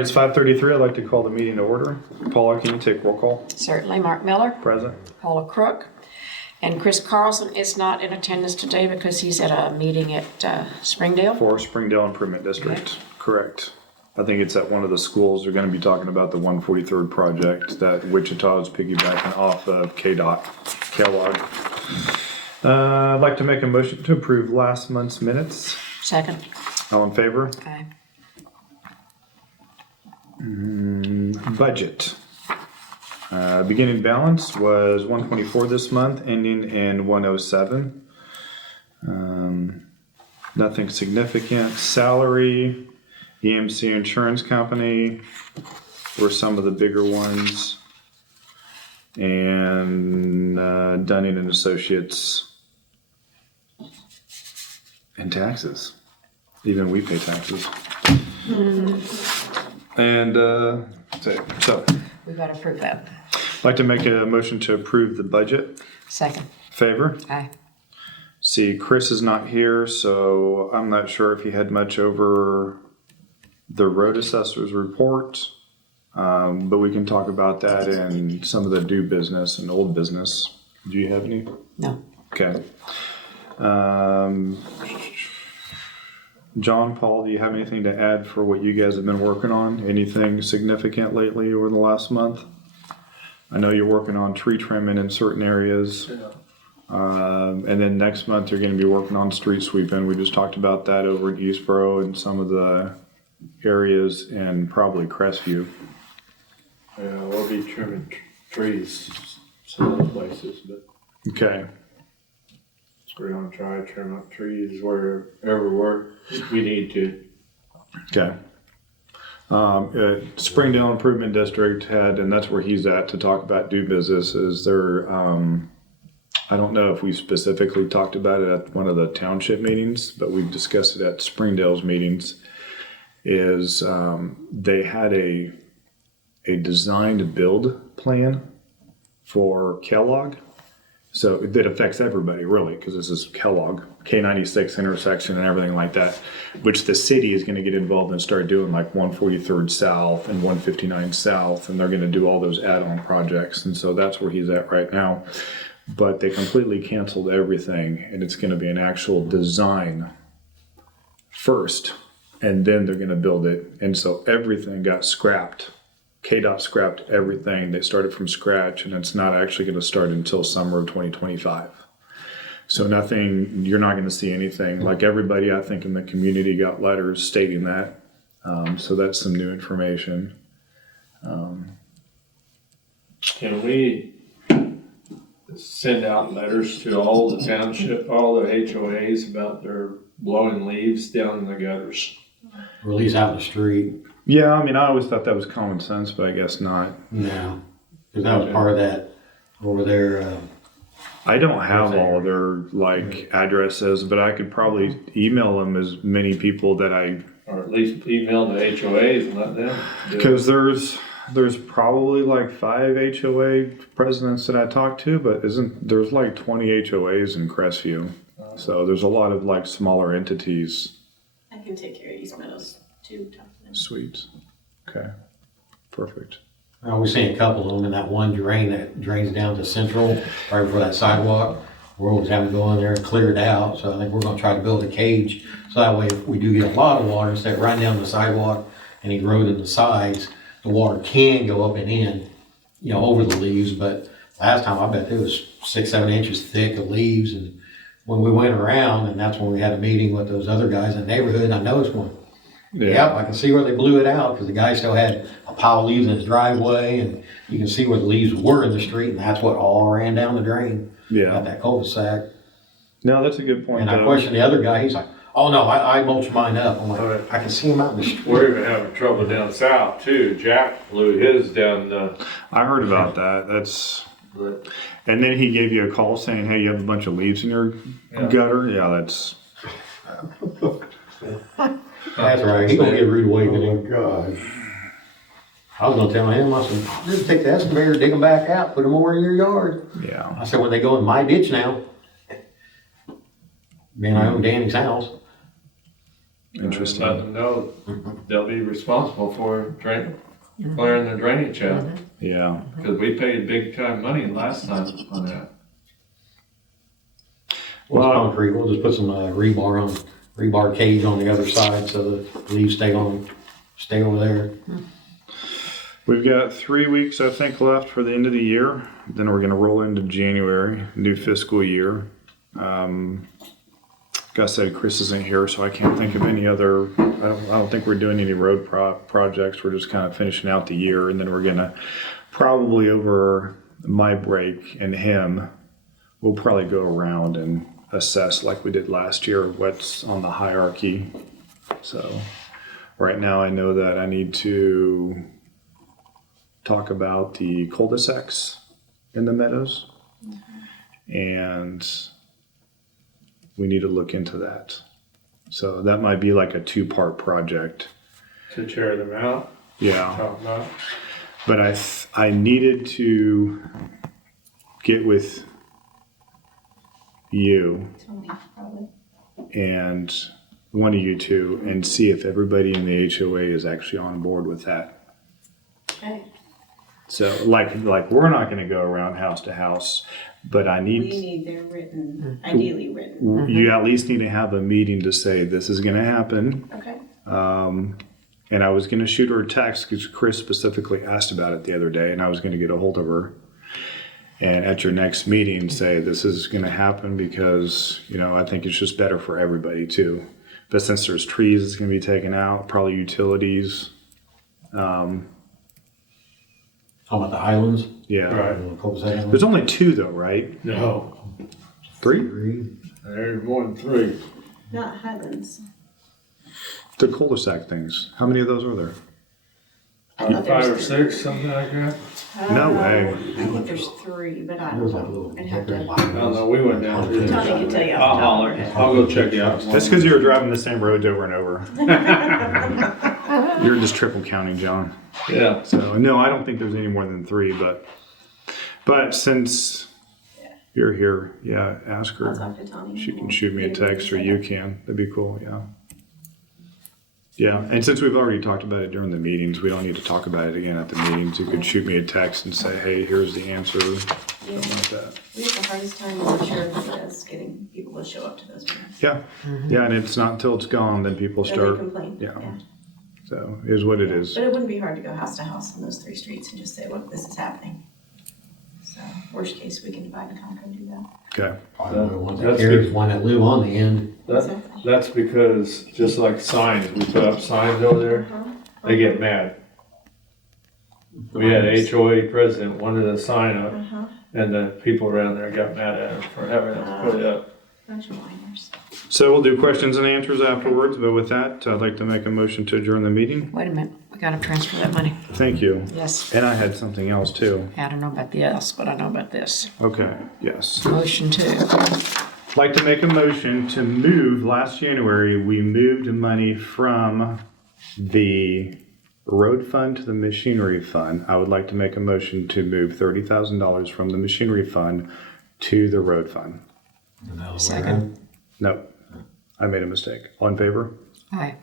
right, it's 5:33. I'd like to call the meeting to order. Paula, can you take roll call? Certainly. Mark Miller, Present. Paula Crook, and Chris Carlson is not in attendance today because he's at a meeting at Springdale. For Springdale Improvement District. Correct. I think it's at one of the schools. They're going to be talking about the 143rd project that Wichita is piggybacking off of KDOT, Kellogg. I'd like to make a motion to approve last month's minutes. Second. All in favor? Okay. Budget. Beginning balance was 124 this month, ending in 107. Nothing significant. Salary, EMC Insurance Company were some of the bigger ones, and Dunning and Associates, and taxes. Even we pay taxes. And so, We've got to approve that. I'd like to make a motion to approve the budget. Second. Favor? Aye. See, Chris is not here, so I'm not sure if he had much over the road assessor's report. But we can talk about that in some of the new business and old business. Do you have any? No. Okay. John, Paul, do you have anything to add for what you guys have been working on? Anything significant lately over the last month? I know you're working on tree trimming in certain areas. Yeah. And then next month you're going to be working on street sweeping. We just talked about that over in Eastboro and some of the areas and probably Crestview. Yeah, we'll be trimming trees some other places, but Okay. we're gonna try to trim up trees wherever we need to. Okay. Springdale Improvement District had, and that's where he's at to talk about do business, is there, I don't know if we specifically talked about it at one of the township meetings, but we've discussed it at Springdale's meetings, is they had a design to build plan for Kellogg. So that affects everybody really, because this is Kellogg, K96 intersection and everything like that, which the city is going to get involved and start doing, like 143rd South and 159 South, and they're going to do all those add-on projects. And so that's where he's at right now. But they completely canceled everything, and it's going to be an actual design first, and then they're going to build it. And so everything got scrapped. KDOT scrapped everything. They started from scratch, and it's not actually going to start until summer of 2025. So nothing, you're not going to see anything. Like everybody, I think, in the community got letters stating that. So that's some new information. Can we send out letters to all the township, all the HOAs about their blowing leaves down in the gutters? Release out in the street. Yeah, I mean, I always thought that was common sense, but I guess not. No, because that was part of that over there. I don't have all of their addresses, but I could probably email them as many people that I. Or at least email the HOAs and let them do it. Because there's probably like 5 HOA presidents that I talked to, but there's like 20 HOAs in Crestview, so there's a lot of like smaller entities. I can take care of East Meadows too. Sweet. Okay. Perfect. We've seen a couple of them in that one drain that drains down to Central, right before that sidewalk. We're always having to go in there and clear it out. So I think we're going to try to build a cage. So that way, if we do get a lot of water, instead of running down the sidewalk and eroding the sides, the water can go up and in, over the leaves. But last time, I bet it was 6-7 inches thick of leaves. And when we went around, and that's when we had a meeting with those other guys in the neighborhood, I noticed one. Yep, I can see where they blew it out because the guy still had a pile of leaves in his driveway, and you can see where the leaves were in the street, and that's what all ran down the drain. Yeah. At that cul-de-sac. No, that's a good point. And I questioned the other guy. He's like, "Oh no, I mulched mine up." I'm like, Right. "I can see him out in the street." We're even having trouble down south too. Jack blew his down I heard about that. That's. but And then he gave you a call saying, "Hey, you have a bunch of leaves in your gutter." Yeah, that's. That's right. He's gonna get rude awakening. Oh my gosh. I was gonna tell him, I said, "Just take the excavator, dig them back out, put them over in your yard." Yeah. I said, "When they go in my ditch now, man, I own Danny's house." Interesting. Let them know they'll be responsible for clearing the drainage out. Yeah. Because we paid big time money last time on that. Well, Well- concrete, we'll just put some rebar cage on the other side so the leaves stay over there. We've got 3 weeks, I think, left for the end of the year. Then we're going to roll into January, new fiscal year. Like I said, Chris isn't here, so I can't think of any other. I don't think we're doing any road projects. We're just kind of finishing out the year, and then we're going to probably over my break and him, we'll probably go around and assess like we did last year what's on the hierarchy. So right now, I know that I need to talk about the cul-de-sacs in the meadows, and we need to look into that. So that might be like a 2-part project. To tear them out, Yeah, talk about. but I needed to get with you Tony, probably. and one of you two and see if everybody in the HOA is actually on board with that. Okay. So like we're not going to go around house to house, but I We need need their written, ideally written. you at least need to have a meeting to say this is going to happen. Okay. And I was going to shoot her a text because Chris specifically asked about it the other day, and I was going to get a hold of her. And at your next meeting, say this is going to happen because I think it's just better for everybody too. But since there's trees that's going to be taken out, probably utilities. How about the islands? Yeah. Right. Cul-de-sac islands? There's only 2 though, right? No, 3? there's more than 3. Not Highlands. The cul-de-sac things. How many of those are there? I thought there 5 or was 6, something like that. No way. I think there's 3, but I It was don't like a know. little. I'd have to. I don't know, we went down through Tony there. can tell you I'll off the top of holler. her head. I'll go check it out. That's because you were driving the same roads over and over. You're just triple counting, John. Yeah. So no, I don't think there's any more than 3, but since you're here, yeah, ask I'll her. talk to Tony. She can shoot me a text, or you can. That'd be cool. Yeah. Yeah, and since we've already talked about it during the meetings, we don't need to talk about it again at the meetings. You could shoot me a text and say, "Hey, here's the answer." Something Yeah. like that. We have the hardest time, I'm sure, is getting people to show up to those meetings. Yeah, yeah, and it's not until it's gone then people Then they start. complain. Yeah. So it is what it is. But it wouldn't be hard to go house to house on those 3 streets and just say, look, this is happening. So worst case, we can divide and conquer and do that. Okay. Probably the ones that That's carries good. one that live on the end. That's because, just like signs, we put up signs over there, they get mad. We had a HOA president wanted a sign up, Uh-huh. and the people around there got mad at him for having us put it up. Bunch of whiners. So we'll do questions and answers afterwards. But with that, I'd like to make a motion to adjourn the meeting. Wait a minute, we gotta transfer that money. Thank you. Yes, And I had something else too. I don't know about the else, but I know about this. Okay. Yes. Motion to, I'd like to make a motion to move. Last January, we moved money from the road fund to the machinery fund. I would like to make a motion to move $30,000 from the machinery fund to the road fund. Second. No, I made a mistake. All in favor? Aye,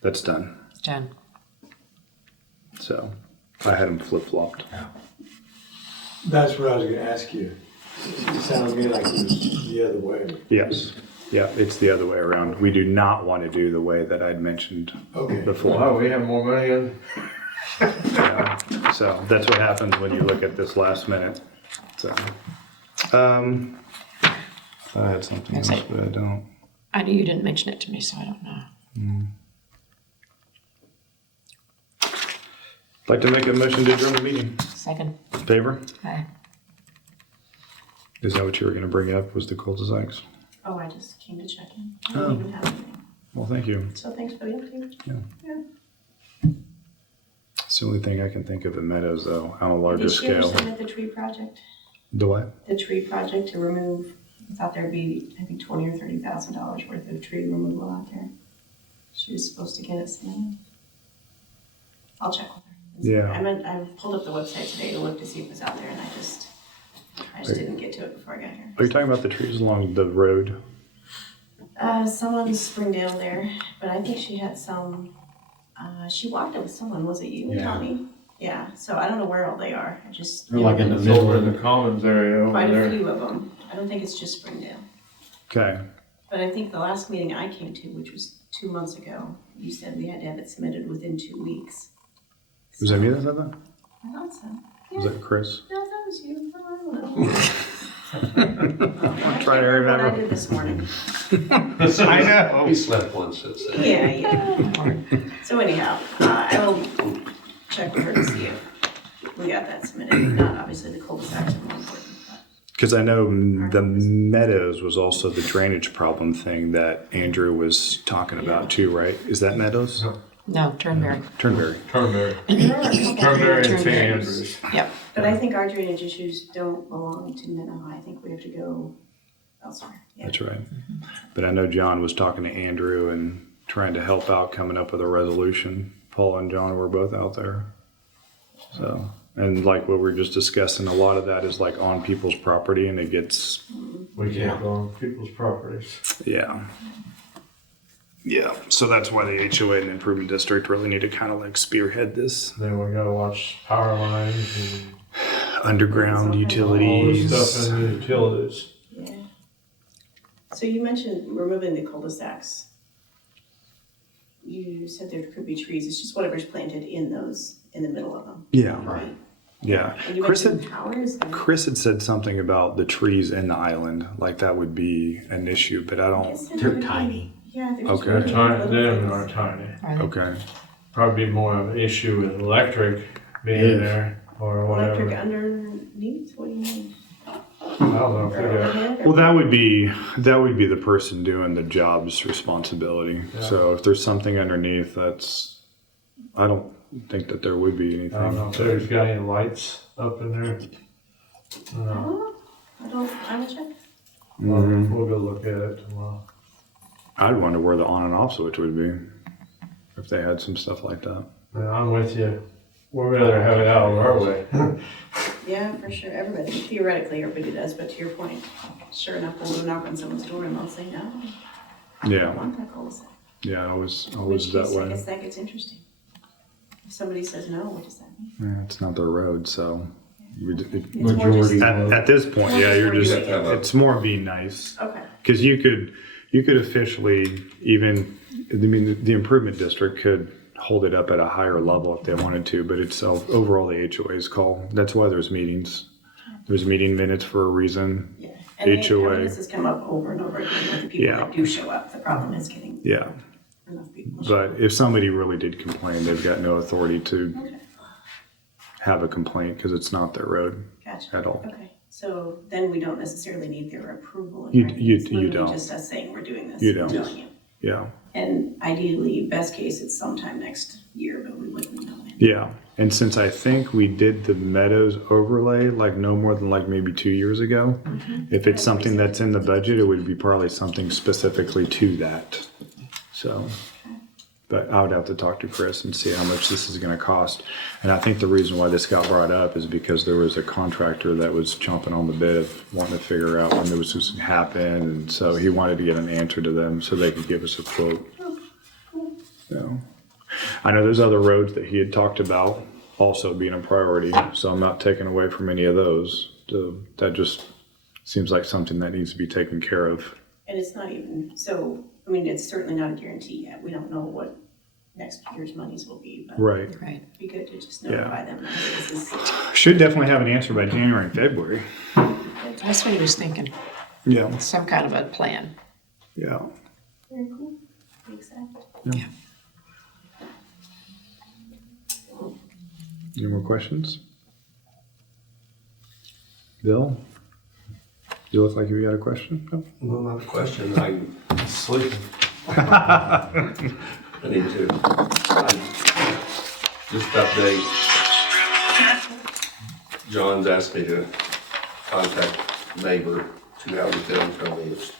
That's done. done. So I had them flip-flopped. That's what I was gonna ask you. It sounds to me like it was the other way. Yes. Yeah, it's the other way around. We do not want to do the way that I'd mentioned Okay. before. Wow, we have more money in. Yeah. So that's what happens when you look at this last minute. So, I had something else, Okay. but I don't. I knew you didn't mention it to me, so I don't know. I'd like to make a motion to adjourn the meeting. Second. Favor? Aye. Is that what you were going to bring up? Was the cul-de-sacs? Oh, I just came to check in. I Oh. don't even have anything. Well, thank you. So thanks for the update. It's the only thing I can think of in Meadows, though, on a larger Did she ever scale. submit the tree project? The what? The tree project to remove, I thought there'd be, I think, $20,000 or $30,000 worth of tree removal out there. She was supposed to get it submitted. I'll check with her. Yeah. I pulled up the website today to look to see if it was out there, and I just didn't get to it before I got here. Are you talking about the trees along the road? Someone Springdale there, but I think she had some, she walked it with someone, was it you, Yeah. Tommy? Yeah, so I don't know where all they are, I just. They're like in the It's middle over of in the Commons area over Quite a there. few of them, I don't think it's just Springdale. Okay. But I think the last meeting I came to, which was 2 months ago, you said we had to have it submitted within 2 weeks. Was that me that said that? I thought so. Was that Chris? No, that was you. I don't know. I'm trying to What I remember. did this morning. I know. We slept once since then. Yeah. So anyhow, I will check with her to see if we got that submitted. If not, obviously the cul-de-sacs are more important. But Because I know the Meadows was also the drainage problem thing that Andrew was talking about too, right? Is that Meadows? No, Turnberry. Turnberry. Turnberry. there are a couple Turnberry and Turnberry. St. Andrews. Yep. But I think our drainage issues don't belong to Minnehaha. I think we have to go elsewhere. Yeah. That's right. But I know John was talking to Andrew and trying to help out coming up with a resolution. Paul and John were both out there. So, and like what we were just discussing, a lot of that is like on people's property and it gets, We can't go on people's properties. yeah. Yeah, so that's why the HOA and improvement district really need to kind of like spearhead this Then we gotta watch power lines and underground all the utilities. stuff in the utilities. Yeah. So you mentioned removing the cul-de-sacs. You said there could be trees. It's just whatever's planted in those, in the middle of them. Yeah, Right. yeah. And you Chris mentioned had, towers. and- Chris had said something about the trees in the island, like that would be an issue, but I don't, Yes, They're tiny. Yeah, they're just Okay. They're really tiny, little them things. are tiny. Are they? okay. Probably be more of an issue with electric being there or Electric whatever. underneath, what do you mean? I don't know if Or we got, overhead? Well, that would be the person doing the job's responsibility. Yeah. So if there's something underneath, I don't think that there would be anything. I don't know if there's got any lights up in there. I No, don't know. I will check. Mhm. we'll go look at it tomorrow. I'd wonder where the on and off switch would be if they had some stuff like that. Yeah, I'm with you. We'd rather have it out of our way. Yeah, for sure. Everybody, theoretically, everybody does, but to your point, sure enough, we'll go knock on someone's door and they'll say, no, I Yeah, don't want that cul-de-sac. yeah, always Which that case, I way. guess that gets interesting. If somebody says no, what does that mean? Yeah, it's not their road, so It's more just- Majority. at this point, yeah, you're just You have to have a- it's more being nice. Okay, Because you could officially even, I mean, the improvement district could hold it up at a higher level if they wanted to, but it's overall the HOA's call. That's why there's meetings. There's meeting minutes for a reason. yeah. And I HOA. mean, this has come up over and over again with the people Yeah. that do show up. The problem is getting Yeah, enough people. to show up. but if somebody really did complain, they've got no authority to Okay, have a complaint because it's not their road gotcha. at all. Okay, so then we don't necessarily need their approval. You- or anything. you- It's you literally don't. just us saying we're doing this. You and don't. telling you. Yeah, And ideally, best case, it's sometime next year, but we wouldn't know when. yeah. And since I think we did the Meadows overlay like no more than like maybe 2 years ago, if it's something that's in the budget, it would be probably something specifically to that. So, but I would have to talk to Chris and see how much this is going to cost. And I think the reason why this got brought up is because there was a contractor that was chomping on the bit of wanting to figure out when this was going to happen. And so he wanted to get an answer to them so they could give us a quote. So I know there's other roads that he had talked about also being a priority. So I'm not taking away from any of those. So that just seems like something that needs to be taken care of. And it's not even, so, I mean, it's certainly not a guarantee yet. We don't know what next year's monies will be, but Right. Right. it'd be good to just notify them that this is. Should definitely have an answer by January and February. That's what he was thinking. Yeah. Some kind of a plan. Yeah. Very cool. Exactly. Any more questions? Bill? You look like you got a question? No? Well, not a question, I'm sleeping. I need to. Just update. John's asked me to contact neighbor 2 houses down, tell me it's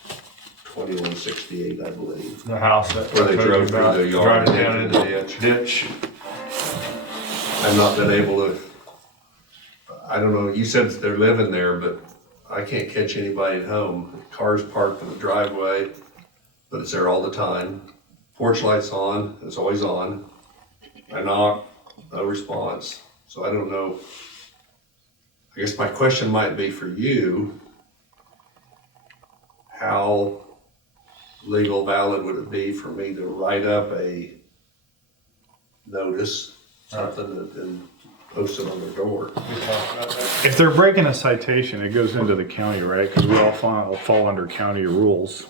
2168, I believe. The house that. Where they I told you drove through about, the yard driving and down into the ditch. Ditch. I've not been able to, I don't know, you said they're living there, but I can't catch anybody at home. Cars parked in the driveway. but it's there all the time. Porch light's on, it's always on. I knock, no response. So I don't know. I guess my question might be for you, how legal valid would it be for me to write up a notice, something and post it on their door? If they're breaking a citation, it goes into the county, right? Because we all fall under county rules.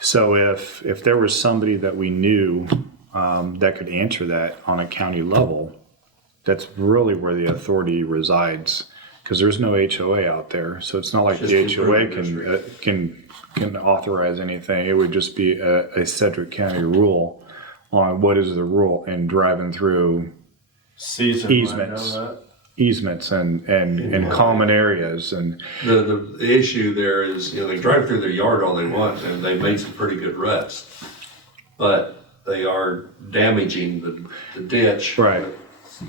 So if there was somebody that we knew that could answer that on a county level, that's really where the authority resides. Because there's no HOA out there, so it's not like Just the HOA improvement can authorize anything. It would just be a Sedgwick County rule on what is the rule in driving through easements and common areas. And The issue there is, they drive through their yard all they want, and they made some pretty good ruts. But they are damaging the ditch. Right.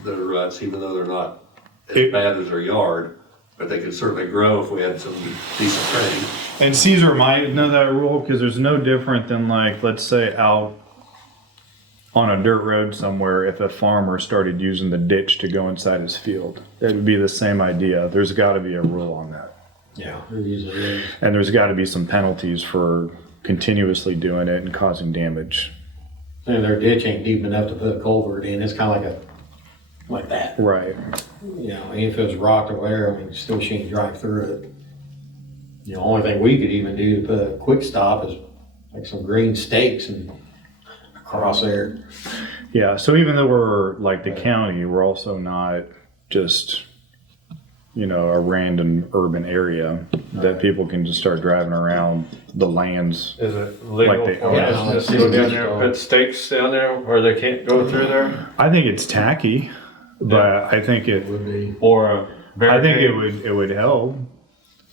The ruts, even though they're not as bad as their yard, but they could certainly grow if we had some decent training. And Caesar might know that rule because there's no different than, like, let's say out on a dirt road somewhere, if a farmer started using the ditch to go inside his field, it would be the same idea. There's got to be a rule on that. Yeah, there usually is. And there's got to be some penalties for continuously doing it and causing damage. And their ditch ain't deep enough to put a culvert in. It's kind of like that. Right. If it was rocked or whatever, still she can drive through it. The only thing we could even do to put a quick stop is like some green stakes and across there. Yeah, so even though we're like the county, we're also not just, a random urban area that people can just start driving around the lands. Is it legal Like they for own us it. to go down there and put stakes down there where they can't go through there? I think it's tacky, but I think it Would be. Or a I think barricade? it would help.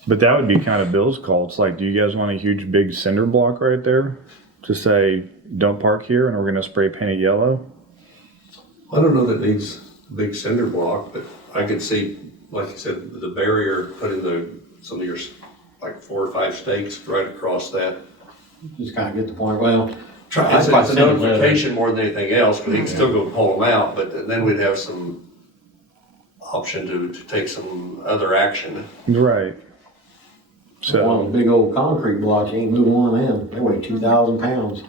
But that would be kind of Bill's call. It's like, do you guys want a huge big cinder block right there to say, don't park here and we're going to spray paint it yellow? I don't know that it needs a big cinder block, but I could see, like you said, the barrier, putting some of your, like 4 or 5 stakes right across that. Just kind of get the point. Well, It's a notification more than anything else, because he can still go pull them out, but then we'd have some option to take some other action. Right. So one of the big old concrete blocks, you ain't moving one of them. They weigh 2,000 pounds.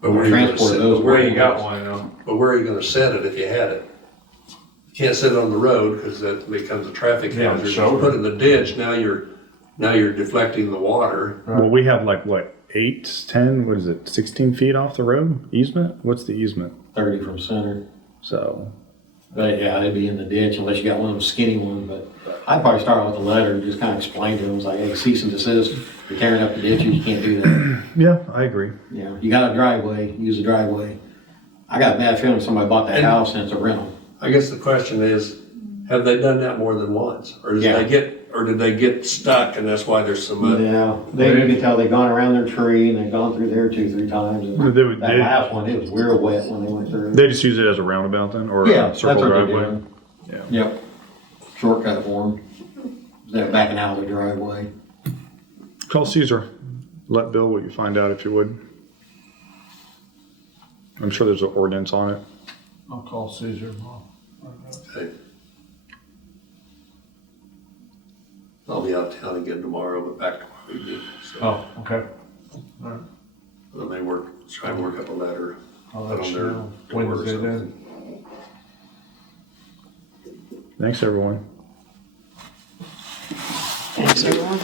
But where are you gonna Transport set- those but where Where are you got one though? But where are you gonna set it if you had it? You can't set it on the road, because that becomes a traffic Yeah, hazard. If shoulder. you put it in the ditch, now you're deflecting the water. well, we have like what, 8, 10, what is it, 16 feet off the road easement? What's the easement? 30 from center. So But yeah, they'd be in the ditch unless you got one of them skinny ones. But I'd probably start with a letter and just kind of explain to them, like, hey, cease and desist. You're tearing up the ditches, you can't do that. yeah, I agree. You got a driveway, use the driveway. I got a bad feeling somebody bought that house and it's a rental. I guess the question is, have they done that more than once? Or Yeah. did they get stuck and that's why there's some, Yeah, you can tell they've gone around their tree and they've gone through there 2-3 times. And They would- that they- last one, it was real wet when they went through. They just use it as a roundabout then, or Yeah, a that's circle what they're driveway. doing. Yeah. Yep. Shortcut for them. They're backing out of the driveway. Call Caesar. Let Bill what you find out if you would. I'm sure there's an ordinance on it. I'll call Caesar. okay. I'll be out of town again tomorrow, but back tomorrow evening. So Oh, okay. I may try and work up a letter. I'll put let on you their know. door or Wednesday then. something. Thanks, everyone. Thanks, everyone.